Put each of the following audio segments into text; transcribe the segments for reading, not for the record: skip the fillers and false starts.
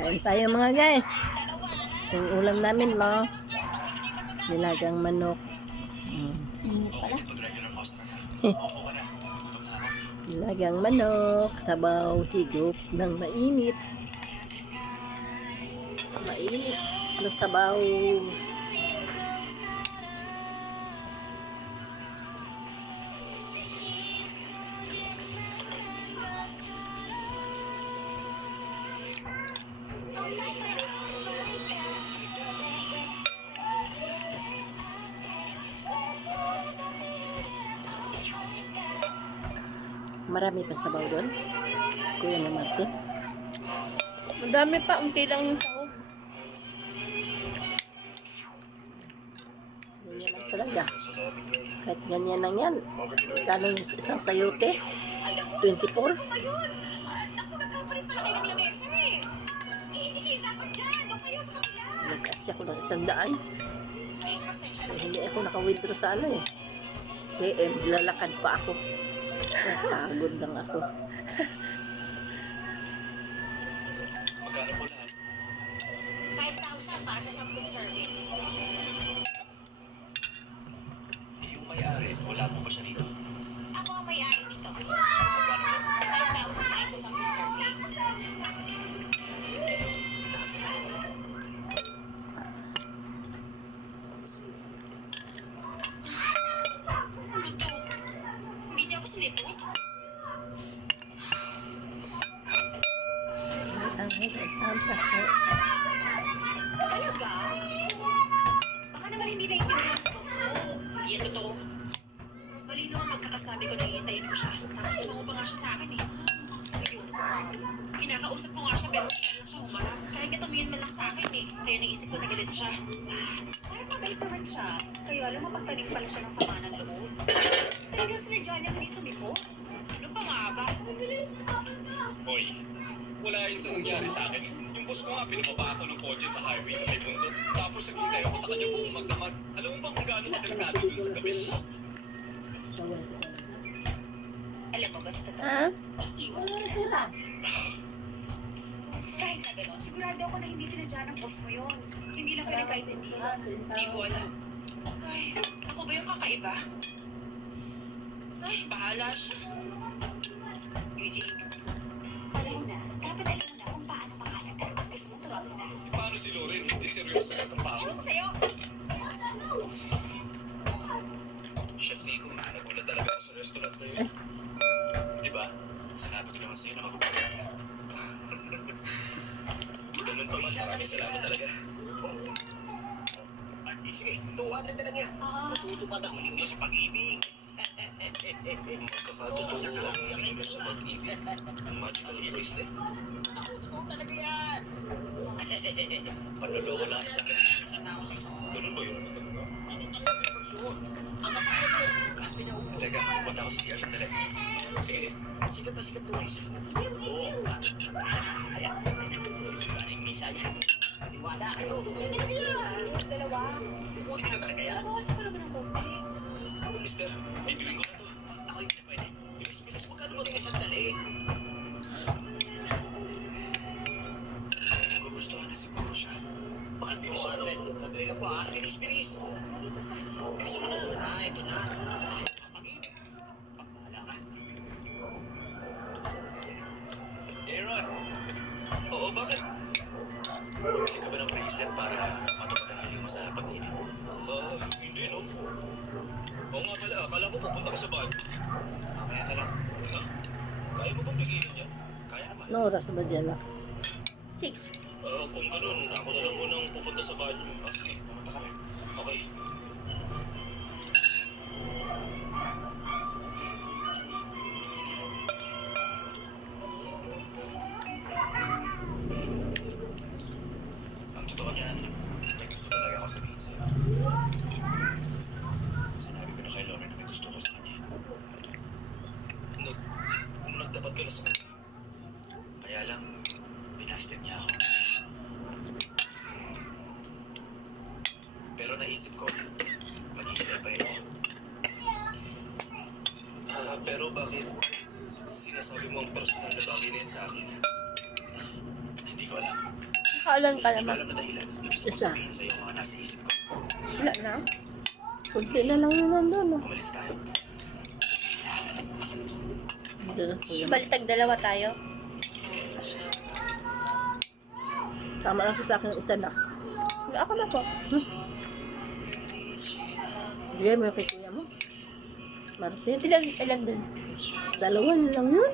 Kain tayo mga guys. Yung ulam namin lo, nilagang manok. Init pala. Nilagang manok, sabaw, higop ng mainit. Mainit na sabaw. Marami pa sabaw doon. Kuya na Martin. Madami pa, unti lang yung sahog. Ganyan lang talaga. Kahit ganyan lang yan. Kano yung isang sayote? 24? Naku, nagkapalit pala kayo ng lamesa eh. Hindi kayo dapat dyan. Doon kayo sa kabila. Nag-asya ko ng 100. Ay, pasensya na. Hindi ako naka-withdraw sa ano eh. KM, lalakad pa ako. Napagod lang ako. Magkano po lahat? 5,000 para sa 10 servings. Yung may-ari, wala po ba siya dito? Ako ang may-ari nito. Magkano po? 5,000 para sa 10 servings. Ano to? Hindi niya ako sinipot? Ang Talaga? Baka naman hindi naiintindihan ko. So, hindi yan totoo. Malino ang magkakasabi ko na hihintayin ko siya. Tapos tumango pa nga siya sa akin eh. Seryoso. Kinakausap ko nga siya pero hindi lang siya humarap. Kahit nga tumingin man lang sa akin eh. Kaya naisip ko na galit siya. Ay, mabait naman siya. Kaya alam mo, pagtanim pala siya ng sama ng loob. Talagang sinadya niya hindi sumiko. Ano pa nga ba? Hoy, wala yung sa nangyari sa akin. Yung boss ko nga, pinababa ako ng kotse sa highway sa may bundok. Tapos naghintay ako sa kanya buong magdamag. Alam mo ba kung gaano kadelikado dun sa gabi? Alam mo ba sa totoo? Ha? Iiwan kita. Kahit na gano'n, sigurado ako na hindi sinadya ng boss mo yun. Hindi lang kayo nagkaintindihan. Hindi ko alam. Ay, ako ba yung kakaiba? Ay, bahala siya. Eugene, panahon na. Dapat alam mo na kung paano makalaga. Gusto mo turuan na. E paano si Loren? Hindi seryoso sa trabaho. Ewan ko sa'yo. Chef Nico, nagulat talaga ako sa restaurant na yun. Di ba? Sinabi ko naman sa'yo na magugulat ka. Ganun pa man, maraming salamat talaga. Sige, 200 na lang yan. Matutupad ang hiling niyo sa pag-ibig. Magkakatotoo lang ang hingin sa pag-ibig. Ang magical face na. Ako, totoo talaga yan. Panloloko lang sa akin. Isang na ako sa suot. Ganun ba yun? Ako talaga yung magsuot. Ang kapatid ko, pinaubos. Teka, punta ako sa CR sandali. Sige. Sikat na sikat tuloy sa Oo, bakit sa ayan, sisira na yung misa niya. Paniwala kayo, totoo talaga yan. Dalawa. Kukunin ko na talaga yan. Bawasan pa naman ng konti. Mister, bibili ko na to. Ako hindi na pwede. Bilis-bilis, magkano ba? Kukunin ka sandali. Gugustuhan na siguro siya. Bakit bilis 200? Sandali lang po ha. Bilis-bilis. Bilis mo na. Ito na. Pag-ibig. Pagbahala ka. Aaron! Oo, bakit? Bumili ka ba ng bracelet para matupad ang hiling mo sa pag-ibig? Hindi no. Oo nga pala, akala ko pupunta ka sa bahay. Mamaya na lang. Ano? Kaya mo bang pigilan yan? Kaya naman. No oras ba dyan na? 6. Kung ganun, ako na lang munang pupunta sa banyo. Sige, pumunta kami. Okay. Ang totoo niyan, may gusto talaga ako sabihin sa'yo. Sinabi ko na kay Lauren na may gusto ko sa kanya. Nagtapat ko na sa kanya. Kaya lang, binasted niya ako. Pero naisip ko, maghihintay pa rin ako. Pero bakit sinasabi mo ang personal na bagay na yan sa akin? Hindi ko alam. Kailan ka Hindi naman? alam na dahilan. Gusto ko Isa. sabihin sa'yo ang mga nasa isip ko. Wala na. Kunti na lang yun nandun. Oh. Umalis tayo. Dito na po yun. Balitag dalawa tayo. Sama lang siya sa akin isa na. Ako na po. Bigay mo yung kay kuya mo. Martin. Ilan dun? Dalawa na lang yun.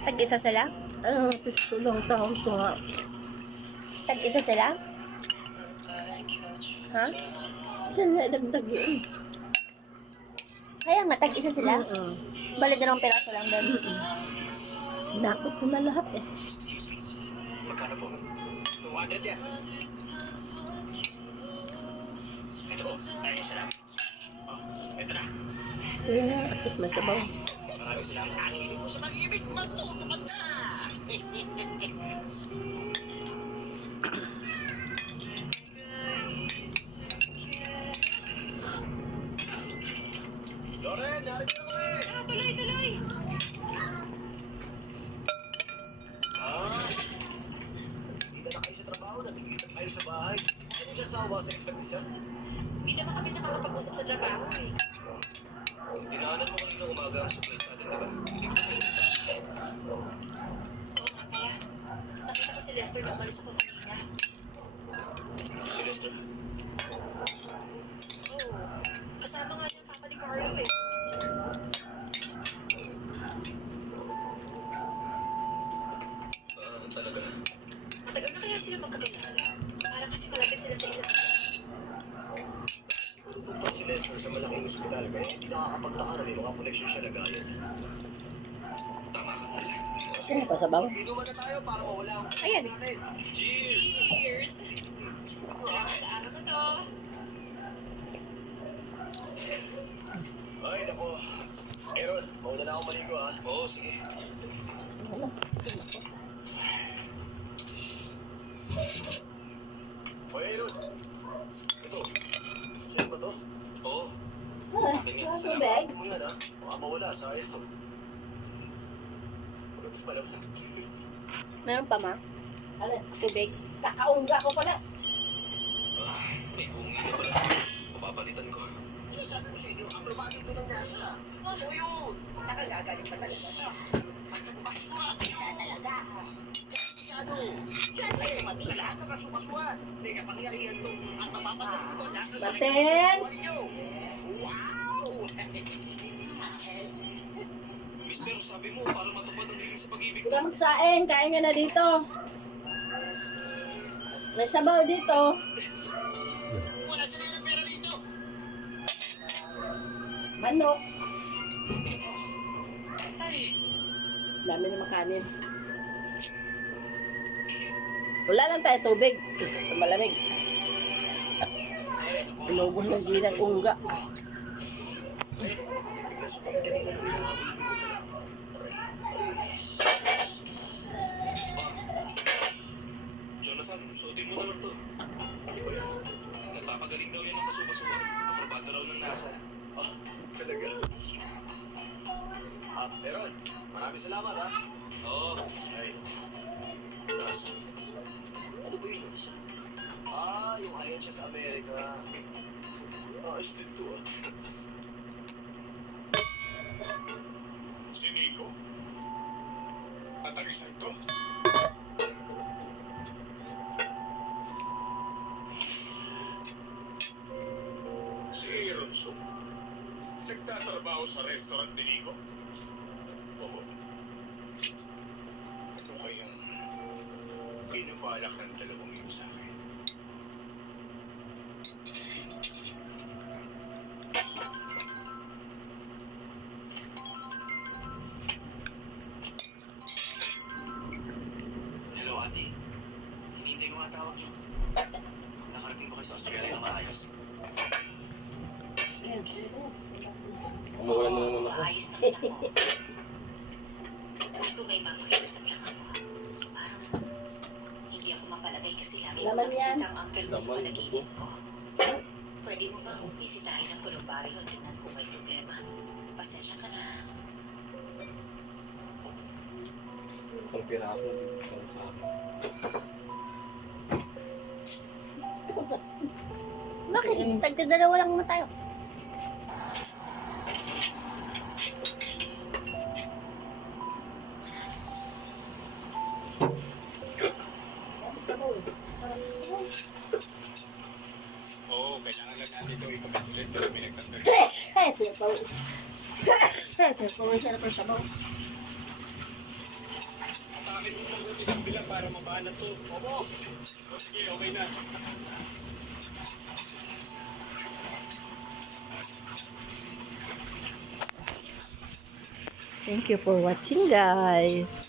Tag-isa sila? Ano, pisto lang taon ko nga. Tag-isa sila? Ha? Diyan na ilagdag yun. Kaya nga, tag-isa sila? Bali dalawang peraso lang doon. Nakot ko na lahat eh. Excuse me. Magkano po? 200 yan. Ito po, tayo isa lang. Oh, ito na. Kaya at least may sabaw. Maraming salamat. Ang hilig mo sa pag-ibig, magtutupad na! Loren, narito na kami! Tuloy, tuloy! Hindi na kayo sa trabaho, natigilid kayo sa bahay. Ano dyan sawa sa ekspedisyon? Hindi naman kami nakakapag-usap sa trabaho eh. Dinaanan mo kanina umaga ang supplies natin, di ba? Hindi ko na nakikita. Oo nga pala. Nakita ko si Lester na umalis ako kanina. Si Lester. Oo. Kasama nga niya ang papa ni Carlo eh. Talaga. Matagal na kaya sila magkakilala. Parang kasi malapit sila sa isa't isa. Siguro tungkol si Lester sa malaking ospital, kaya hindi nakakapagtaka na may mga koneksyon siya lagayan. Tama ka pala. Ano pa sabaw? Inuman na tayo para mawala ang Ayan. natin. Cheers! Cheers! Salamat sa araw na to. Ay, nako. Aaron, mauna na ako maligo ha. Oo, sige. Wala. Hoy, Aaron. Ito. Sa'yo ba to? Oo. Ah, Tingin, ano salamat. bag? Hindi mo yan ha. Baka mawala, sayang. Maganda pala mo. Meron pa ma? Ano? Tubig. Kakaungga ko pala. May bungi na pala. Papapalitan ko. Kaya sabi ko sa inyo, ang lumagi ito ng nasa. Ano yun? Nakagagaling pa talaga siya. Basurado yun. Siya talaga. Masyado. Siyempre, sa lahat ng kasukasuan, may kapangyarihan to. At mapapagaling ko to lahat ng sakit ng Martin! kasukasuan ninyo. Wow! Mister, sabi mo, para matupad ang hiling sa pag-ibig Huwag ka magsaing. Kain ka na dito. May sabaw dito. Wala sila ng pera rito. Manok. Ay, Dami ni makanin. Wala lang tayo tubig. Malamig. Inubos ng ginang ungga. nasukat kanina nung hinahabol ko yung Jonathan, suotin mo naman to. Nagpapagaling daw yan ng kasukasuan. Aprobado raw ng NASA. Ah, talaga? Meron. Maraming salamat, ha? Oo. Ay. NASA. Ano ba yun, NASA? Yung ahensya sa Amerika. Ayos din to, ah. Si Nico? At ang isang to? Si Ronso? Nagtatrabaho sa restaurant ni Nico? Oo. Ano kayang pinabalak ng dalawang yun sa akin? Hello, ate. Hinihintay ko nga tawag niyo. Nakarating ba kayo sa Australia ng maayos? Ayos naman ako. Hindi ko may mapakiusap lang ako. Parang hindi ako mapalagay kasi lagi ko Laman yan. nakikita ang uncle mo sa panaginip ko. Pwede mo ba akong bisitahin ng Columbario at tingnan kung may problema? Pasensya ka na. Ang piraso sa akin. Bakit? Tagka-dalawa lang naman tayo. Oo, kailangan lang natin ito ipapatuloy para may nagtatag. Matakit mo lang isang bilang para mabahan to. Opo. O sige, okay na. Thank you for watching, guys.